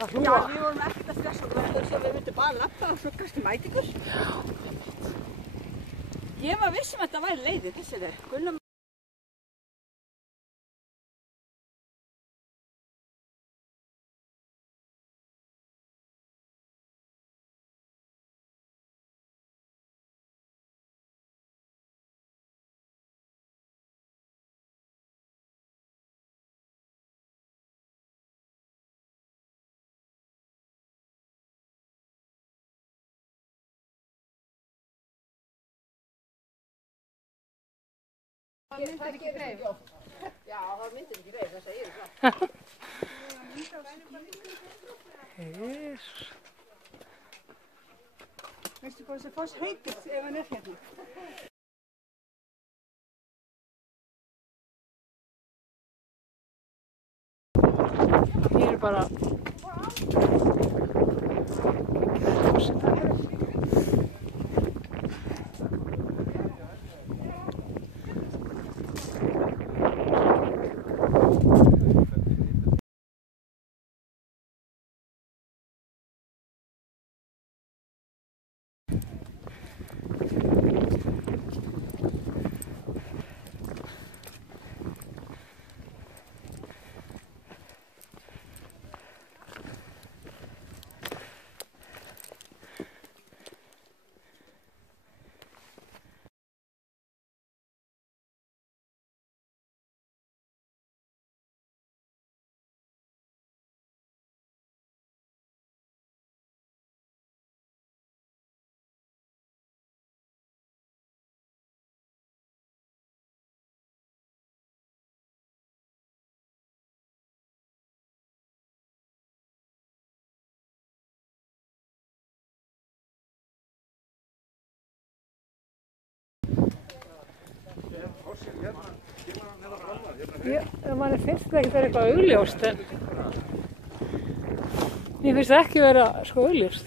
Já, við vorum ekkert að stressa okkur, við myndum bara að labba og svo kannski mæta ykkur. Ég var viss að þetta væri leiðið, þessi leið. Það myndir ekki greið. Já, það myndir ekki greið, það segir það. Jésus. Veistu hvað þessi foss heitir ef hann hérna? Hér bara... Já, manni finnst það ekki vera eitthvað augljóst, en mér finnst það ekki vera sko augljóst.